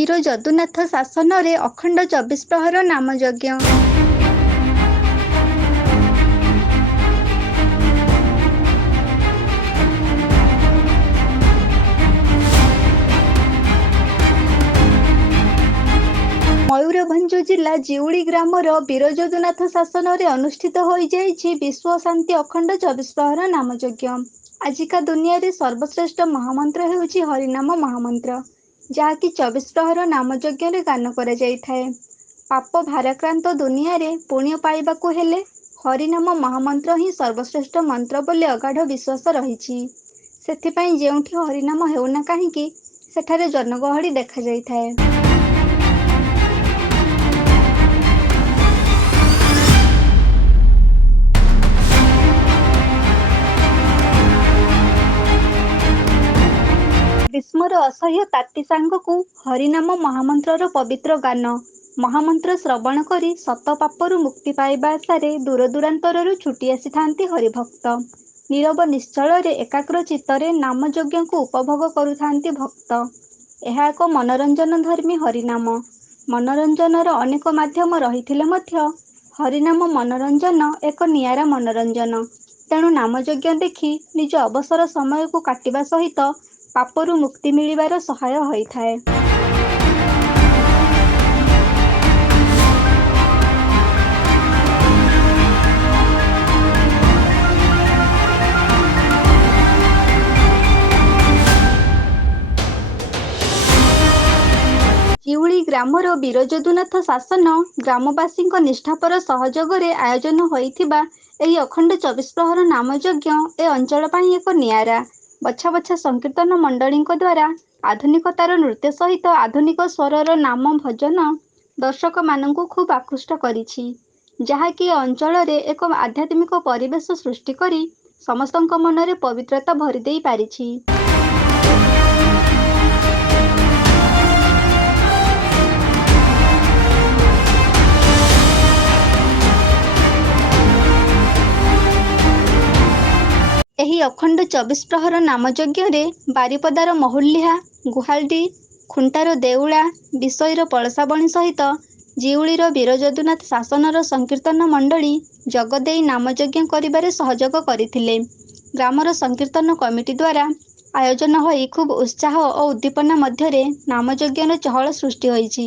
ବୀର ଯଦୁନାଥ ଶାସନରେ ଅଖଣ୍ଡ 24 ପ୍ରହର ନାମଯଜ୍ଞ। ମୟୂରଭଞ୍ଜ ଜିଲ୍ଲା ଜିଉଳି ଗ୍ରାମର ବୀର ଯଦୁନାଥ ଶାସନରେ ଅନୁଷ୍ଠିତ ହୋଇଯାଇଛି ବିଶ୍ୱ ଶାନ୍ତି ଅଖଣ୍ଡ 24 ପ୍ରହର ନାମଯଜ୍ଞ। ଆଜିକା ଦୁନିଆରେ ସର୍ବଶ୍ରେଷ୍ଠ ମହାମନ୍ତ୍ର ହେଉଛି ହରିନାମ ମହାମନ୍ତ୍ର, ଯାହାକି 24 ପ୍ରହର ନାମଯଜ୍ଞରେ ଗାନ କରାଯାଇଥାଏ। ପାପ ଭାରାକ୍ରାନ୍ତ ଦୁନିଆରେ ପୁଣ୍ୟ ପାଇବାକୁ ହେଲେ ହରିନାମ ମହାମନ୍ତ୍ର ହିଁ ସର୍ବଶ୍ରେଷ୍ଠ ମନ୍ତ୍ର ବୋଲି ଅଗାଢ଼ ବିଶ୍ୱାସ ରହିଛି। ସେଥିପାଇଁ ଯେଉଁଠି ହରିନାମ ହେଉନା କାହିଁକି ସେଠାରେ ଜନଗହଳି ଦେଖାଯାଇଥାଏ। ଗ୍ରୀଷ୍ମର ଅସହ୍ୟ ତାତି ସାଙ୍ଗକୁ ହରିନାମ ମହାମନ୍ତ୍ରର ପବିତ୍ର ଗାନ। ମହାମନ୍ତ୍ର ଶ୍ରବଣ କରି ଶତ ପାପରୁ ମୁକ୍ତି ପାଇବା ଆଶାରେ ଦୂରଦୂରାନ୍ତରରୁ ଛୁଟି ଆସିଥାନ୍ତି ହରିଭକ୍ତ। ନୀରବ ନିଶ୍ଚଳରେ ଏକାଗ୍ର ଚିତ୍ତରେ ନାମଯଜ୍ଞକୁ ଉପଭୋଗ କରୁଥାନ୍ତି ଭକ୍ତ। ଏହା ଏକ ମନୋରଞ୍ଜନ ଧର୍ମୀ ହରିନାମ। ମନୋରଞ୍ଜନର ଅନେକ ମାଧ୍ୟମ ରହିଥିଲେ ମଧ୍ୟ ହରିନାମ ମନୋରଞ୍ଜନ ଏକ ନିଆରା ମନୋରଞ୍ଜନ। ତେଣୁ ନାମଯଜ୍ଞ ଦେଖି ନିଜ ଅବସର ସମୟକୁ କାଟିବା ସହିତ ପାପରୁ ମୁକ୍ତି ମିଳିବାର ସହାୟ ହୋଇଥାଏ। ଜିଉଳି ଗ୍ରାମର ବୀର ଯଦୁନାଥ ଶାସନ ଗ୍ରାମବାସୀଙ୍କ ନିଷ୍ଠାପର ସହଯୋଗରେ ଆୟୋଜନ ହୋଇଥିବା ଏହି ଅଖଣ୍ଡ 24 ପ୍ରହର ନାମଯଜ୍ଞ ଏ ଅଞ୍ଚଳ ପାଇଁ ଏକ ନିଆରା। ବଛା ବଛା ସଂକୀର୍ତ୍ତନ ମଣ୍ଡଳୀଙ୍କ ଦ୍ୱାରା ଆଧୁନିକତାର ନୃତ୍ୟ ସହିତ ଆଧୁନିକ ସ୍ୱରର ନାମ ଭଜନ ଦର୍ଶକମାନଙ୍କୁ ଖୁବ୍ ଆକୃଷ୍ଟ କରିଛି, ଯାହାକି ଏ ଅଞ୍ଚଳରେ ଏକ ଆଧ୍ୟାତ୍ମିକ ପରିବେଶ ସୃଷ୍ଟି କରି ସମସ୍ତଙ୍କ ମନରେ ପବିତ୍ରତା ଭରିଦେଇ ପାରିଛି। ଏହି ଅଖଣ୍ଡ 24 ପ୍ରହର ନାମଯଜ୍ଞରେ ବାରିପଦାର ମହୁଲିହା, ଗୁହାଳଡି, ଖୁଣ୍ଟାର ଦେଉଳା, ବିଷୋଇର ପଳସାବଣୀ ସହିତ ଜିଉଳିର ବୀର ଯଦୁନାଥ ଶାସନର ସଂକୀର୍ତ୍ତନ ମଣ୍ଡଳୀ ଯୋଗଦେଇ ନାମଯଜ୍ଞ କରିବାରେ ସହଯୋଗ କରିଥିଲେ। ଗ୍ରାମର ସଂକୀର୍ତ୍ତନ କମିଟି ଦ୍ୱାରା ଆୟୋଜନ ହୋଇ ଖୁବ୍ ଉତ୍ସାହ ଓ ଉଦ୍ଦୀପନା ମଧ୍ୟରେ ନାମଯଜ୍ଞର ଚହଳ ସୃଷ୍ଟି ହୋଇଛି।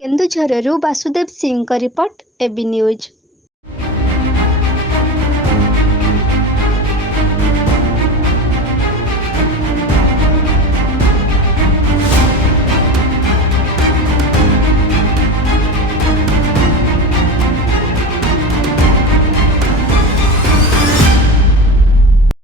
କେନ୍ଦୁଝରରୁ ବାସୁଦେବ ସିଂଙ୍କ ରିପୋର୍ଟ, এবি ନ୍ୟୁଜ୍।